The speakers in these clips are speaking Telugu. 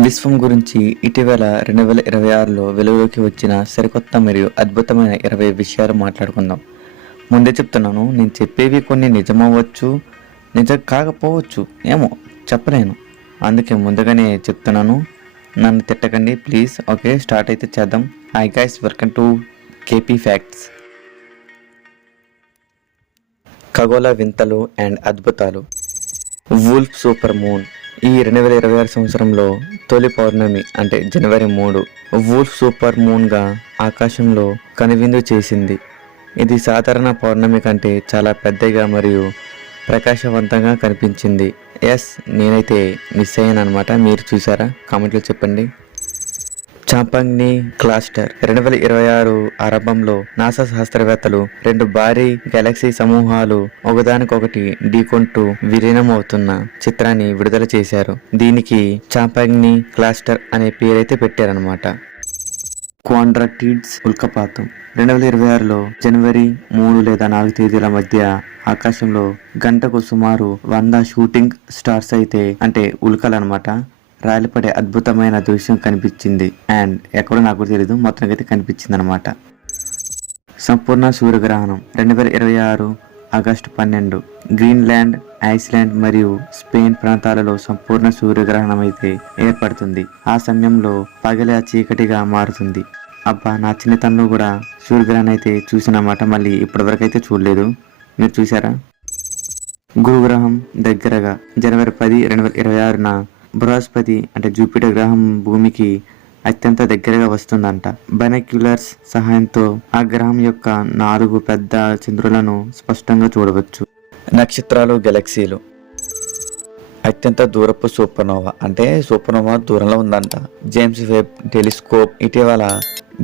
విశ్వం గురించి ఇటీవల 2026లో వెలుగులోకి వచ్చిన సరికొత్త మరియు అద్భుతమైన 20 విషయాలు మాట్లాడుకుందాం. ముందే చెప్తున్నాను, నేను చెప్పేవి కొన్ని నిజమవ్వచ్చు, నిజం కాకపోవచ్చు, ఏమో చెప్పలేను. అందుకే ముందుగానే చెప్తున్నాను, నన్ను తిట్టకండి ప్లీజ్. ఓకే, స్టార్ట్ అయితే చేద్దాం. Hi guys, welcome to KP facts. ఖగోళ వింతలు అండ్ అద్భుతాలు. Wolf super moon. ఈ 2026 సంవత్సరంలో తొలి పౌర్ణమి అంటే జనవరి 3 వూల్ఫ్ సూపర్ మూన్గా ఆకాశంలో కనువిందు చేసింది. ఇది సాధారణ పౌర్ణమి కంటే చాలా పెద్దగా మరియు ప్రకాశవంతంగా కనిపించింది. ఎస్, నేనైతే మిస్ అయ్యాను అనమాట. మీరు చూసారా? కామెంట్లో చెప్పండి. చాంపాంగ్ని క్లస్టర్. 2026 ఆరంభంలో నాసా శాస్త్రవేత్తలు 2 భారీ గెలాక్సీ సమూహాలు ఒకదానికొకటి ఢీకొంటూ విలీనం అవుతున్న చిత్రాన్ని విడుదల చేశారు. దీనికి చాంపాంగ్ని క్లస్టర్ అనే పేరైతే పెట్టారనమాట. క్వాడ్రాటిడ్స్ ఉల్కపాతం. 2026లో జనవరి 3 లేదా 4 తేదీల మధ్య ఆకాశంలో గంటకు సుమారు 100 షూటింగ్ స్టార్స్ అయితే అంటే ఉల్కలన్నమాట రాలిపడే అద్భుతమైన దృశ్యం కనిపించింది. అండ్ ఎక్కడో నాకు తెలీదు, మొత్తానికైతే కనిపించింది అనమాట. సంపూర్ణ సూర్యగ్రహణం. 2026 ఆగస్టు 12 గ్రీన్లాండ్, ఐస్లాండ్ మరియు స్పెయిన్ ప్రాంతాలలో సంపూర్ణ సూర్యగ్రహణం అయితే ఏర్పడుతుంది. ఆ సమయంలో పగల చీకటిగా మారుతుంది. అబ్బా, నా చిన్నతనంలో కూడా సూర్యగ్రహణం అయితే చూసినమాట. మళ్ళీ ఇప్పటివరకు అయితే చూడలేదు. మీరు చూసారా? గురుగ్రహం దగ్గరగా. జనవరి 10, 2026న బృహస్పతి అంటే జూపిటర్ గ్రహం భూమికి అత్యంత దగ్గరగా వస్తుందంట. బైనాక్యులర్స్ సహాయంతో ఆ గ్రహం యొక్క 4 పెద్ద చంద్రులను స్పష్టంగా చూడవచ్చు. నక్షత్రాలు, గెలాక్సీలు. అత్యంత దూరపు సూపర్నోవా అంటే సూపర్నోవా దూరంలో ఉందంట. జేమ్స్ వెబ్ టెలిస్కోప్ ఇటీవల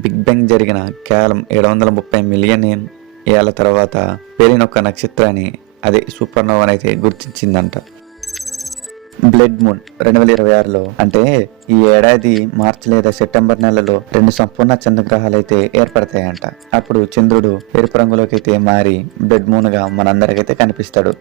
బిగ్ బ్యాంగ్ జరిగిన కేవలం 730 మిలియన్ ఏళ్ల తర్వాత పేలిన ఒక నక్షత్రాన్ని, అదే సూపర్నోవాని అయితే గుర్తించిందంట. Blood moon. 2026లో అంటే ఈ ఏడాది మార్చి లేదా సెప్టెంబర్ నెలలో 2 సంపూర్ణ చంద్రగ్రహాలు అయితే ఏర్పడతాయంట. అప్పుడు చంద్రుడు ఎరుపు రంగులోకి అయితే మారి బ్లడ్ మూన్ గా మనందరికైతే కనిపిస్తాడు.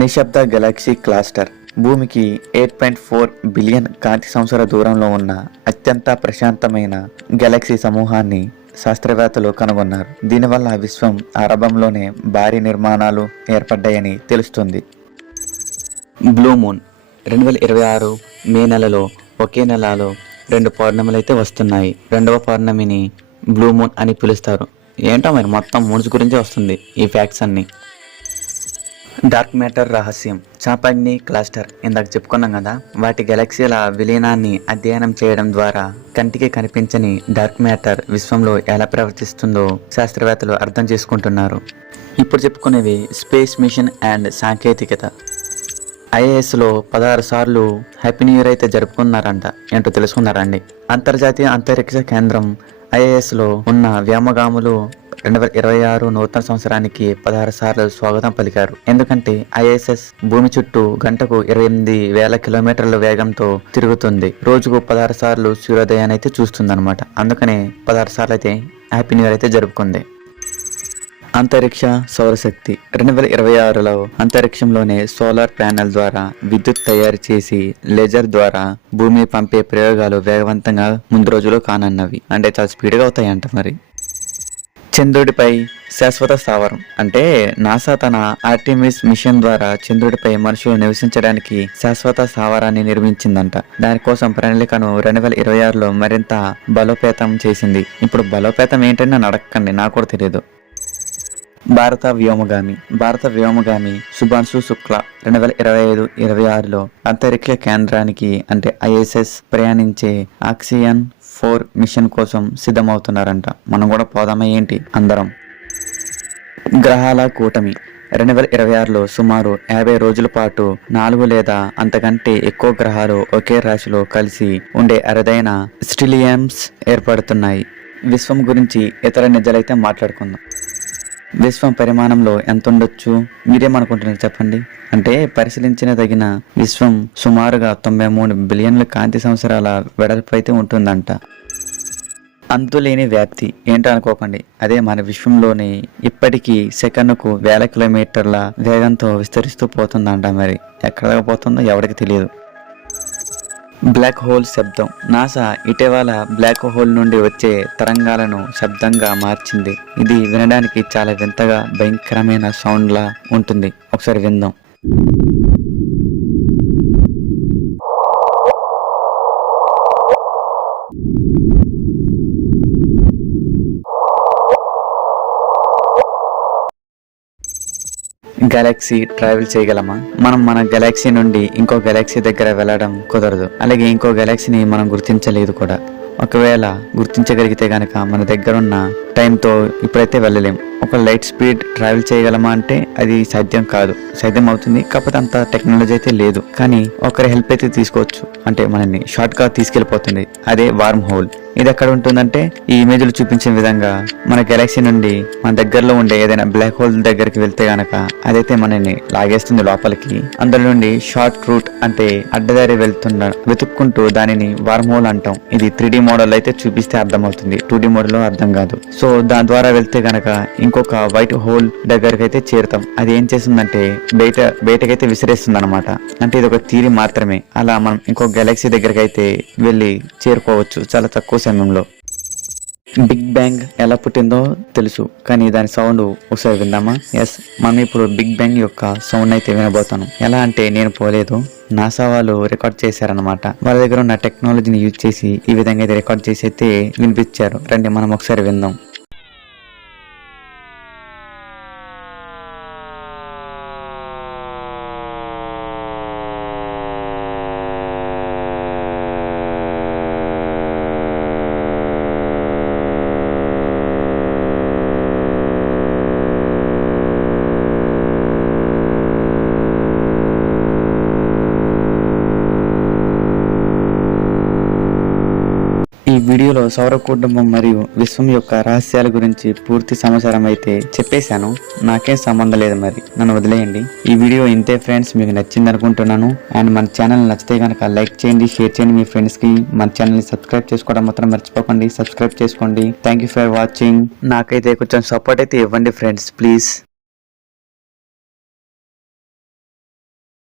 నిశ్శబ్ద గెలాక్సీ క్లస్టర్. భూమికి 8.4 బిలియన్ కాంతి సంవత్సరాల దూరంలో ఉన్న అత్యంత ప్రశాంతమైన గెలాక్సీ సమూహాన్ని శాస్త్రవేత్తలు కనుగొన్నారు. దీనివల్ల విశ్వం ఆరంభంలోనే భారీ నిర్మాణాలు ఏర్పడ్డాయని తెలుస్తుంది. Blue moon. 2026 మే నెలలో ఒకే నెలలో 2 పౌర్ణములు అయితే వస్తున్నాయి. 2వ పౌర్ణమిని బ్లూ మూన్ అని పిలుస్తారు. ఏంటో మరి, మొత్తం మూన్స్ గురించి వస్తుంది ఈ ఫ్యాక్ట్స్ అన్ని. డార్క్ మ్యాటర్ రహస్యం. చాంపాంగ్ని క్లస్టర్ ఇందాక చెప్పుకున్నాం కదా. వాటి గెలాక్సీల విలీనాన్ని అధ్యయనం చేయడం ద్వారా కంటికి కనిపించని డార్క్ మ్యాటర్ విశ్వంలో ఎలా ప్రవర్తిస్తుందో శాస్త్రవేత్తలు అర్థం చేసుకుంటున్నారు. ఇప్పుడు చెప్పుకునేవి స్పేస్ మిషన్ అండ్ సాంకేతికత. ఐఏఎస్లో 16 సార్లు హ్యాపీ న్యూ ఇయర్ అయితే జరుపుకున్నారంట. ఏంటో తెలుసుకున్నారండి? అంతర్జాతీయ అంతరిక్ష కేంద్రం ఐఏఎస్లో ఉన్న వ్యోమగాములు 2026 నూతన సంవత్సరానికి 16 సార్లు స్వాగతం పలికారు. ఎందుకంటే ఐఎస్ఎస్ భూమి చుట్టూ గంటకు 28,000 కిలోమీటర్ల వేగంతో తిరుగుతుంది. రోజుకు 16 సార్లు సూర్యోదయాన్ని అయితే చూస్తుంది అనమాట. అందుకనే 16 సార్లు అయితే హ్యాపీ న్యూ ఇయర్ అయితే జరుపుకుంది. అంతరిక్ష సౌరశక్తి. 2026లో అంతరిక్షంలోనే సోలార్ ప్యానెల్ ద్వారా విద్యుత్ తయారు చేసి లేజర్ ద్వారా భూమి పంపే ప్రయోగాలు వేగవంతంగా ముందు రోజులో కానున్నవి. అంటే చాలా స్పీడ్గా అవుతాయంట. మరి చంద్రుడిపై శాశ్వత స్థావరం. అంటే నాసా తన ఆర్టిమిస్ మిషన్ ద్వారా చంద్రుడిపై మనుషులు నివసించడానికి శాశ్వత స్థావరాన్ని నిర్మించిందంట. దానికోసం ప్రణాళికను 2026లో మరింత బలోపేతం చేసింది. ఇప్పుడు బలోపేతం ఏంటని నన్ను అడగకండి, నాకు కూడా తెలియదు. భారత వ్యోమగామి శుభాంశు శుక్లా 2025-26లో అంతరిక్ష కేంద్రానికి అంటే ఐఎస్ఎస్ ప్రయాణించే ఆక్సిజన్ 4 మిషన్ కోసం సిద్ధమవుతున్నారంట. మనం కూడా పోదామా ఏంటి అందరం? గ్రహాల కూటమి. 2026లో సుమారు 50 రోజుల పాటు 4 లేదా అంతకంటే ఎక్కువ గ్రహాలు ఒకే రాశిలో కలిసి ఉండే అరుదైన స్టిలియమ్స్ ఏర్పడుతున్నాయి. విశ్వం గురించి ఇతర నిజాలైతే మాట్లాడుకుందాం. విశ్వం పరిమాణంలో ఎంత ఉండొచ్చు మీరేమనుకుంటున్నారు చెప్పండి? అంటే పరిశీలించిన తగిన విశ్వం సుమారుగా 93 బిలియన్ల కాంతి సంవత్సరాల వెడల్పు అయితే ఉంటుందంట. అంతులేని వ్యాప్తి. ఏంటో అనుకోకండి, అదే మన విశ్వంలోని ఇప్పటికీ సెకనుకు 1000 కిలోమీటర్ల వేగంతో విస్తరిస్తూ పోతుందంట. మరి ఎక్కడ పోతుందో ఎవరికి తెలియదు. బ్లాక్ హోల్ శబ్దం. నాసా ఇటీవల బ్లాక్ హోల్ నుండి వచ్చే తరంగాలను శబ్దంగా మార్చింది. ఇది వినడానికి చాలా వింతగా భయంకరమైన సౌండ్ లా ఉంటుంది. ఒకసారి విందాం. గెలాక్సీ ట్రావెల్ చేయగలమా? మనం మన గెలాక్సీ నుండి ఇంకో గెలాక్సీ దగ్గర వెళ్ళడం కుదరదు. అలాగే ఇంకో గెలాక్సీని మనం గుర్తించలేదు కూడా. ఒకవేళ గుర్తించగలిగితే గనక మన దగ్గర ఉన్న టైంతో ఇప్పుడైతే వెళ్ళలేం. ఒక లైట్ స్పీడ్ ట్రావెల్ చేయగలమా అంటే అది సాధ్యం కాదు. సాధ్యం అవుతుంది, కాకపోతే అంత టెక్నాలజీ అయితే లేదు. కానీ ఒకరి హెల్ప్ అయితే తీసుకోవచ్చు. అంటే మనల్ని షార్ట్ గా తీసుకెళ్లిపోతుంది. అదే వార్మ్ హోల్. ఇది ఎక్కడ ఉంటుందంటే ఈ ఇమేజ్లు చూపించిన విధంగా మన గెలాక్సీ నుండి మన దగ్గరలో ఉండే ఏదైనా బ్లాక్ హోల్ దగ్గరికి వెళ్తే గనక అదైతే మనల్ని లాగేస్తుంది లోపలికి. అందులో నుండి షార్ట్ రూట్ అంటే అడ్డదారి వెతుక్కుంటూ దానిని వార్మ్ హోల్ అంటాం. ఇది 3D మోడల్ అయితే చూపిస్తే అర్థమవుతుంది, 2D మోడల్ లో అర్థం కాదు. సో దాని ద్వారా వెళ్తే గనక ఇంకొక వైట్ హోల్ దగ్గరికి అయితే చేరుతాం. అది ఏం చేస్తుందంటే బయటకైతే విసిరేస్తుంది అనమాట. అంటే ఇది ఒక థియరీ మాత్రమే. అలా మనం ఇంకో గెలాక్సీ దగ్గరికి అయితే వెళ్ళి చేరుకోవచ్చు చాలా తక్కువ సమయంలో. బిగ్ బ్యాంగ్ ఎలా పుట్టిందో తెలుసు, కానీ దాని సౌండ్ ఒకసారి విందామా? ఎస్, మనం ఇప్పుడు బిగ్ బ్యాంగ్ యొక్క సౌండ్ అయితే వినబోతాను. ఎలా అంటే నేను పోలేదు, నాసా వాళ్ళు రికార్డ్ చేశారనమాట. వాళ్ళ దగ్గర ఉన్న టెక్నాలజీని యూజ్ చేసి ఈ విధంగా అయితే రికార్డ్ చేసి అయితే వినిపించారు. రండి మనం ఒకసారి విందాం. ఈ వీడియోలో సౌర కుటుంబం మరియు విశ్వం యొక్క రహస్యాల గురించి పూర్తి సమాచారం అయితే చెప్పేశాను. నాకేం సంబంధం లేదు, మరి నన్ను వదిలేయండి. ఈ వీడియో ఇంతే ఫ్రెండ్స్, మీకు నచ్చింది అనుకుంటున్నాను. అండ్ మన ఛానల్ నచ్చితే కనుక లైక్ చేయండి, షేర్ చేయండి మీ ఫ్రెండ్స్ కి. మన ఛానల్ ని సబ్స్క్రైబ్ చేసుకోవడం మాత్రం మర్చిపోకండి. సబ్స్క్రైబ్ చేసుకోండి. Thank you for watching. నాకైతే కొంచెం సపోర్ట్ అయితే ఇవ్వండి ఫ్రెండ్స్, ప్లీజ్.